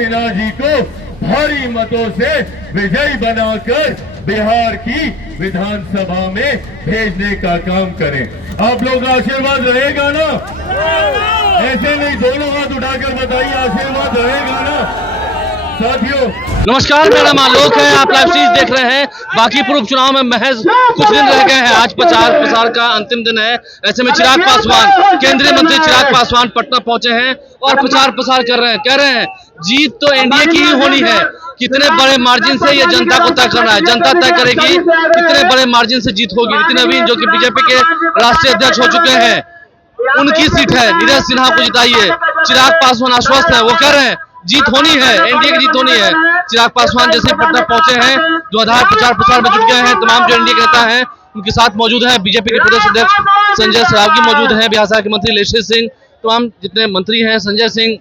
सिन्हा जी को भारी मतों से विजयी बनाकर बिहार की विधानसभा में भेजने का काम करें। आप लोग का आशीर्वाद रहेगा ना? ऐसे नहीं, दोनों हाथ उठाकर बताइए, आशीर्वाद रहेगा ना साथियों? नमस्कार, मेरा नाम आलोक है। आप लाइव सीरीज देख रहे हैं। बांकीपुर उपचुनाव में महज कुछ दिन रह गए हैं। आज प्रचार प्रसार का अंतिम दिन है। ऐसे में चिराग पासवान, केंद्रीय मंत्री चिराग पासवान पटना पहुंचे हैं और प्रचार प्रसार कर रहे हैं। कह रहे हैं जीत तो एनडीए की ही होनी है। कितने बड़े मार्जिन से ये जनता को तय करना है, जनता तय करेगी कितने बड़े मार्जिन से जीत होगी। नितिन नवीन जो कि बीजेपी के राष्ट्रीय अध्यक्ष हो चुके हैं, उनकी सीट है, नीरज सिन्हा को जिताइए। चिराग पासवान आश्वस्त है, वो कह रहे हैं जीत होनी है, एनडीए की जीत होनी है। चिराग पासवान जैसे पटना पहुंचे हैं, जो आधार प्रचार प्रसार में जुट गए हैं। तमाम जो एनडीए के नेता हैं उनके साथ मौजूद हैं। बीजेपी के प्रदेश अध्यक्ष संजय सरावगी मौजूद हैं, बिहार सरकार के मंत्री लेशी सिंह, तमाम जितने मंत्री हैं, संजय सिंह,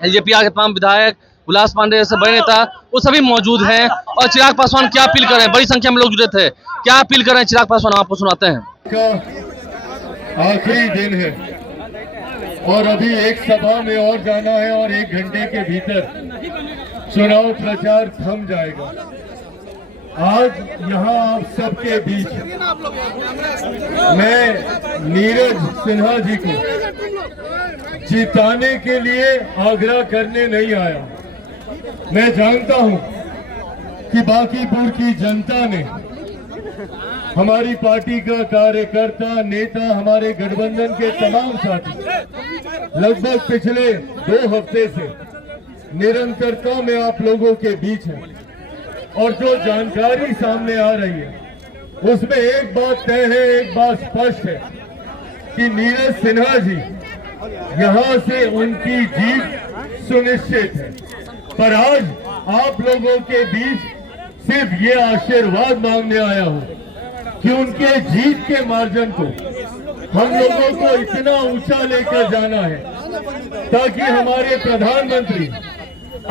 एलजेपी के तमाम विधायक, हुलास पांडे जैसे बड़े नेता, वो सभी मौजूद हैं। और चिराग पासवान क्या अपील कर रहे हैं? बड़ी संख्या में लोग जुड़े थे, क्या अपील कर रहे हैं चिराग पासवान? आपको सुनाते हैं। आखिरी दिन है और अभी एक सभा में और जाना है और 1 घंटे के भीतर चुनाव प्रचार थम जाएगा। आज यहाँ आप सबके बीच मैं नीरज सिन्हा जी को जिताने के लिए आग्रह करने नहीं आया। मैं जानता हूँ कि बांकीपुर की जनता ने, हमारी पार्टी का कार्यकर्ता, नेता, हमारे गठबंधन के तमाम साथी लगभग पिछले 2 हफ्ते से निरंतरता में आप लोगों के बीच है। और जो जानकारी सामने आ रही है उसमें एक बात तय है, एक बात स्पष्ट है कि नीरज सिन्हा जी यहां से उनकी जीत सुनिश्चित है। पर आज आप लोगों के बीच सिर्फ ये आशीर्वाद मांगने आया हूं कि उनके जीत के मार्जिन को हम लोगों को इतना ऊंचा लेकर जाना है ताकि हमारे प्रधानमंत्री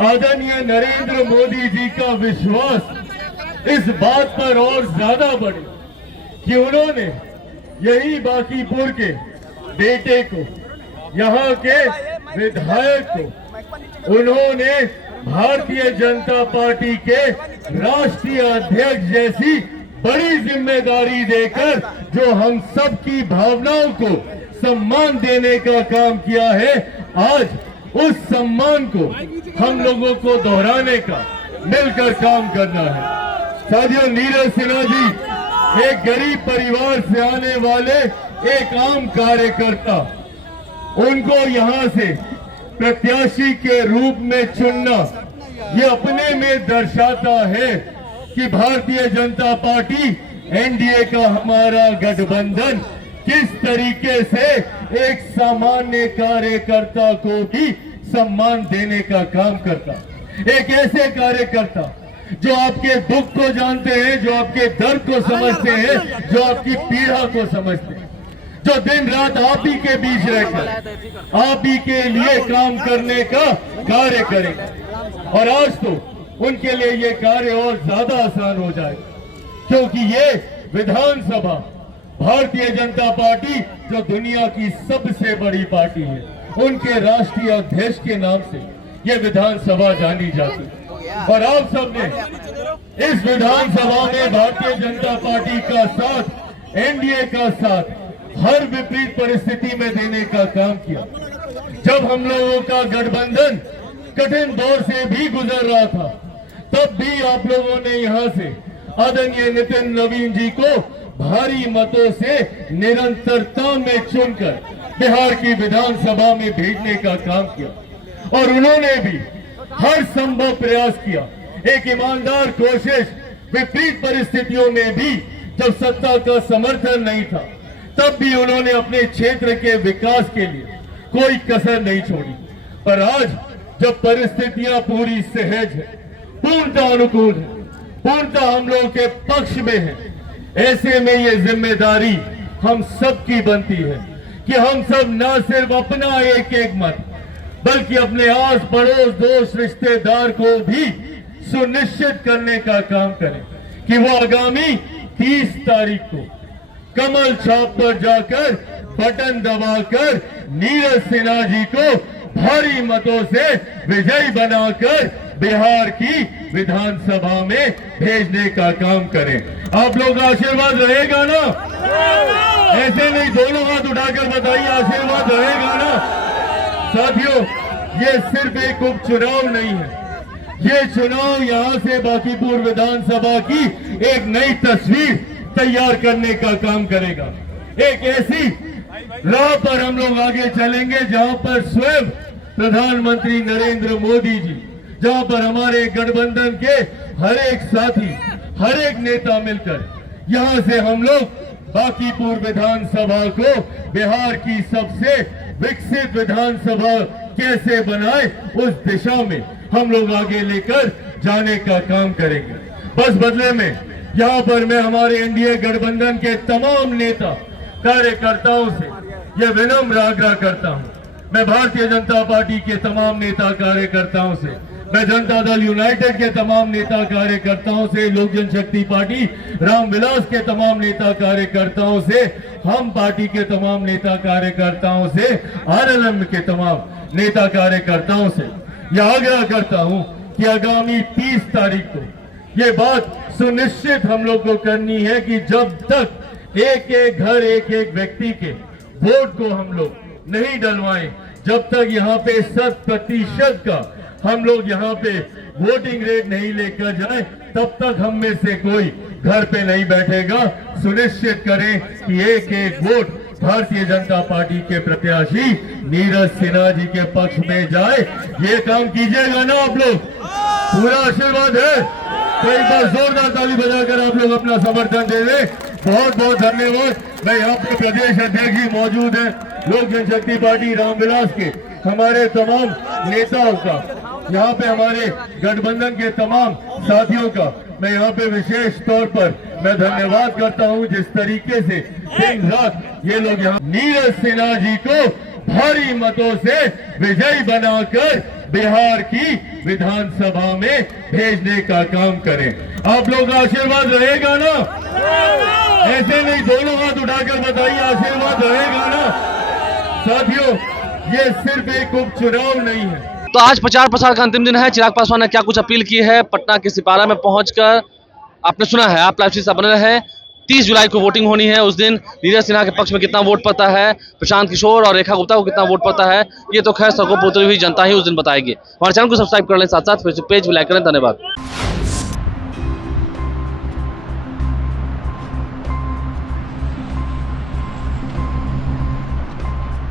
आदरणीय नरेंद्र मोदी जी का विश्वास इस बात पर और ज्यादा बढ़े कि उन्होंने यही बांकीपुर के बेटे को, यहाँ के विधायक को, उन्होंने भारतीय जनता पार्टी के राष्ट्रीय अध्यक्ष जैसी बड़ी जिम्मेदारी देकर जो हम सबकी भावनाओं को सम्मान देने का काम किया है, आज उस सम्मान को हम लोगों को दोहराने का, मिलकर काम करना है। साथियों, नीरज सिन्हा जी एक गरीब परिवार से आने वाले एक आम कार्यकर्ता, उनको यहां से प्रत्याशी के रूप में चुनना ये अपने में दर्शाता है कि भारतीय जनता पार्टी, एनडीए का हमारा गठबंधन किस तरीके से एक सामान्य कार्यकर्ता को भी सम्मान देने का काम करता। एक ऐसे कार्यकर्ता जो आपके दुख को जानते हैं, जो आपके दर्द को समझते हैं, जो आपकी पीड़ा को समझते हैं, जो दिन रात आप ही के बीच रहकर आप ही के लिए काम करने का कार्य करेंगे। और आज तो उनके लिए ये कार्य और ज्यादा आसान हो जाए, क्योंकि ये विधानसभा भारतीय जनता पार्टी जो दुनिया की सबसे बड़ी पार्टी है, उनके राष्ट्रीय अध्यक्ष के नाम से ये विधानसभा जानी जाती है। और आप सबने इस विधानसभा में भारतीय जनता पार्टी का साथ, एनडीए का साथ हर विपरीत परिस्थिति में देने का काम किया। जब हम लोगों का गठबंधन कठिन दौर से भी गुजर रहा था, तब भी आप लोगों ने यहां से आदरणीय नितिन नवीन जी को भारी मतों से निरंतरता में चुनकर बिहार की विधानसभा में भेजने का काम किया। और उन्होंने भी हर संभव प्रयास किया, एक ईमानदार कोशिश, विपरीत परिस्थितियों में भी जब सत्ता का समर्थन नहीं था, तब भी उन्होंने अपने क्षेत्र के विकास के लिए कोई कसर नहीं छोड़ी। पर आज जब परिस्थितियां पूरी सहज है, पूर्णतः अनुकूल है, पूर्णतः हम लोगों के पक्ष में है, ऐसे में ये जिम्मेदारी हम सबकी बनती है कि हम सब न सिर्फ अपना एक एक मत, बल्कि अपने आस पड़ोस, दोस्त, रिश्तेदार को भी सुनिश्चित करने का काम करें कि वो आगामी 30 तारीख को कमल छाप पर जाकर बटन दबाकर नीरज सिन्हा जी को भारी मतों से विजयी बनाकर बिहार की विधानसभा में भेजने का काम करें। आप लोग का आशीर्वाद रहेगा ना? ऐसे नहीं, दोनों हाथ उठाकर बताइए, आशीर्वाद रहेगा ना? साथियों, ये सिर्फ एक उपचुनाव नहीं है, ये चुनाव यहां से बांकीपुर विधानसभा की एक नई तस्वीर तैयार करने का काम करेगा। एक ऐसी राह पर हम लोग आगे चलेंगे जहां पर स्वयं प्रधानमंत्री नरेंद्र मोदी जी, जहां पर हमारे गठबंधन के हर एक साथी, हर एक नेता मिलकर यहां से हम लोग बांकीपुर विधानसभा को बिहार की सबसे विकसित विधानसभा कैसे बनाए, उस दिशा में हम लोग आगे लेकर जाने का काम करेंगे। बस बदले में यहाँ पर मैं हमारे एनडीए गठबंधन के तमाम नेता कार्यकर्ताओं से यह विनम्र आग्रह करता हूँ, मैं भारतीय जनता पार्टी के तमाम नेता कार्यकर्ताओं से, मैं जनता दल यूनाइटेड के तमाम नेता कार्यकर्ताओं से, लोक जनशक्ति पार्टी रामविलास के तमाम नेता कार्यकर्ताओं से, हम पार्टी के तमाम नेता कार्यकर्ताओं से, आरएलएम के तमाम नेता कार्यकर्ताओं से यह आग्रह करता हूं कि आगामी 30 तारीख को ये बात सुनिश्चित हम लोग को करनी है कि जब तक एक एक घर, एक एक व्यक्ति के वोट को हम लोग नहीं डलवाएं, जब तक यहाँ पे 100% का हम लोग यहाँ पे वोटिंग रेट नहीं लेकर जाएं, तब तक हम में से कोई घर पे नहीं बैठेगा। सुनिश्चित करें कि एक एक वोट भारतीय जनता पार्टी के प्रत्याशी नीरज सिन्हा जी के पक्ष में जाए। ये काम कीजिएगा ना आप लोग? पूरा आशीर्वाद है तो एक बार जोरदार ताली बजाकर आप लोग अपना समर्थन दे दें। बहुत बहुत धन्यवाद। मैं यहाँ पे प्रदेश अध्यक्ष जी मौजूद हैं, लोक जनशक्ति पार्टी रामविलास के हमारे तमाम नेताओं का, यहाँ पे हमारे गठबंधन के तमाम साथियों का मैं यहाँ पे विशेष तौर पर मैं धन्यवाद करता हूँ, जिस तरीके से दिन रात ये लोग यहाँ नीरज सिन्हा जी को भारी मतों से विजयी बनाकर बिहार की विधानसभा में भेजने का काम करें। आप लोग का आशीर्वाद रहेगा ना? ऐसे नहीं, दोनों हाथ उठाकर बताइए, आशीर्वाद रहेगा ना? साथियों, ये सिर्फ एक उपचुनाव नहीं है। तो आज प्रचार प्रसार का अंतिम दिन है। चिराग पासवान ने क्या कुछ अपील की है पटना के सिपारा में पहुंचकर, आपने सुना है। आप लाइव से बने रहे। 30 जुलाई को वोटिंग होनी है। उस दिन नीरज सिन्हा के पक्ष में कितना वोट पड़ता है, प्रशांत किशोर और रेखा गुप्ता को कितना वोट पड़ता है, ये तो खैर सड़कों पर उतरी हुई जनता ही उस दिन बताएगी। हमारे चैनल को सब्सक्राइब कर लें, साथ साथ फेसबुक पेज भी लाइक करें। धन्यवाद।